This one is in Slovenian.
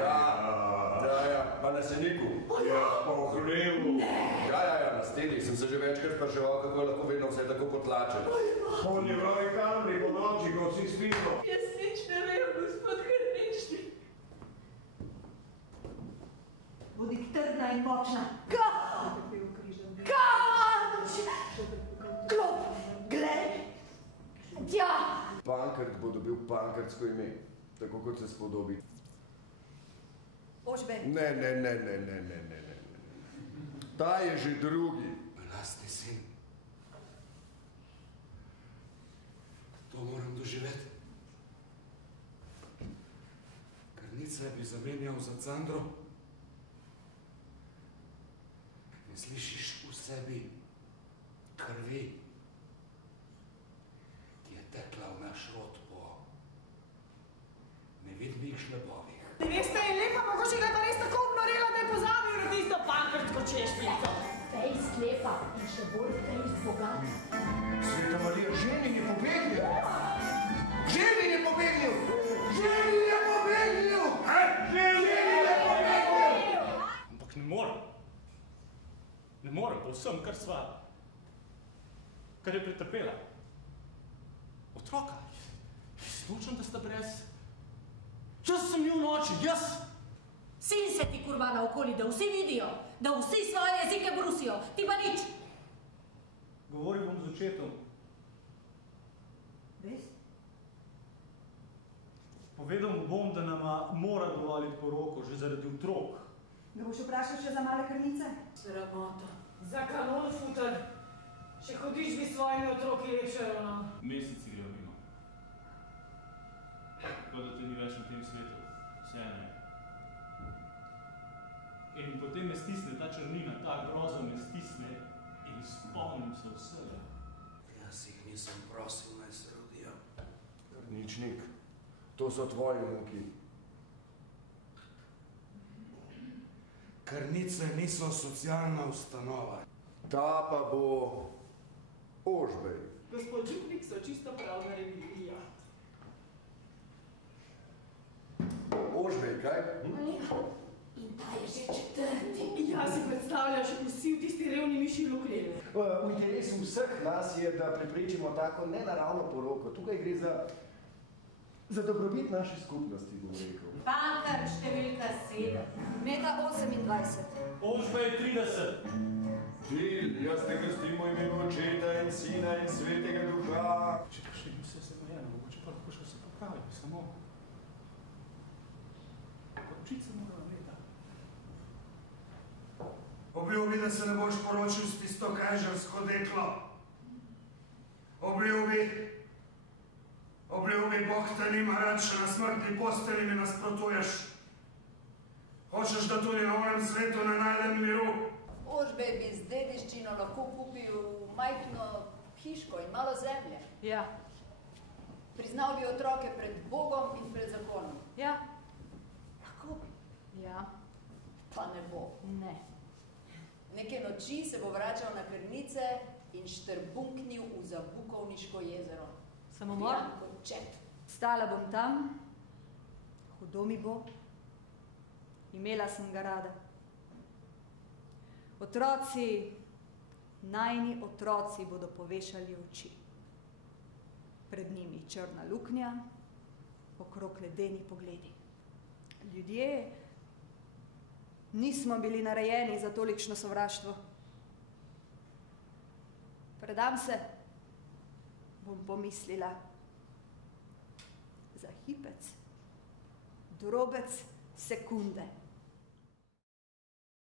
Ja, pa na seniku. Ja, pa v hlevu. Ja, na steni. Sem se že večkrat spraševal, kako je lahko vedno vse tako potlačen. Po njegovi kamri, po noči, ko vsi spimo. Jaz nič ne vem, gospod Krničnik. Bodi trdna in močna. Klop, glej, tja. Pankrt bo dobil pankrtsko ime, tako kot se spodobi. Ožbej. Ne. Ta je že drugi. Lastni sin. To moram doživeti. Krnica bi zamenjal za Candro. Ne slišiš v sebi krvi, ki je tekla v naš rod po nevidnih žlebovih. Ne veste, je lepa, mogoče ga ta res tako obnorela, da je pozabil na tisto pankrtsko češpljico. Fejst lepa in še bolj fejst bogata. Sveta Marija, ženin je pobegnil! Ženin je pobegnil! Ženin je pobegnil! Ženin je pobegnil! Ampak ne morem. Ne morem po vsem, kar je pretrpela. Otroka. Slučam, da sta brez. Jaz sem njun oči, jaz! Sin se ti kurva naokoli, da vsi vidijo, da vsi svoje jezike brusijo, ti pa nič. Govoril bom z očetom. Res? Povedal mu bom, da nama mora dovoliti poroko, že zaradi otrok. Ga boš vprašal še za male krnice? Sramota. Za kanon futer. Še hodiš bi s svojimi otroki lepše ravnal. Meseci grejo mimo. Tako da te ni več na tem svetu. Vse ne. In potem me stisne ta črnina, ta groza me stisne in spomnim se vsega. Jaz jih nisem prosil, naj se rodijo. Krničnik, to so tvoji vnuki. Krnice niso socialna ustanova. Ta pa bo Ožbej. Gospod župnik so čisto pravna religija. Ožbej, kaj? In ta je že četrti. Jaz si predstavljaš vsi v tisti revni miši lukreli. V interesu vseh nas je, da preprečimo tako nenaravno poroko. Tukaj gre za dobrobit naše skupnosti, bom rekel. Pankrt številka 7, meta 28. Ožbej 30. Til, jaz te krstimo imenu Očeta in Sina in Svetega Duha. Če pa še vse zamajeno, mogoče pa lahko še vse popraviti, samo učiti se moram leta. Obljubi, da se ne boš poročil s tisto kajžarsko deklo. Obljubi, Bog te nima rad, še na smrtni posteli mi nasprotuješ. Hočeš, da tudi na mojem svetu ne najdem miru? Ožbej bi z dediščino lahko kupil majhno hiško in malo zemlje. Ja. Priznal bi otroke pred Bogom in pred zakonom. Ja. Lahko bi. Ja. Pa ne bo. Ne. Neke noči se bo vračal na Krnice in štrbunknil v Zabukovniško jezero. Samomor? Pijan kot čep. Stala bom tam, hudo mi bo, imela sem ga rada. Otroci, najni otroci bodo povešali oči. Pred njimi črna luknja, okrog ledeni pogledi. Ljudje nismo bili narejeni za tolikšno sovraštvo. Predam se, bom pomislila. Za hipec, drobec sekunde.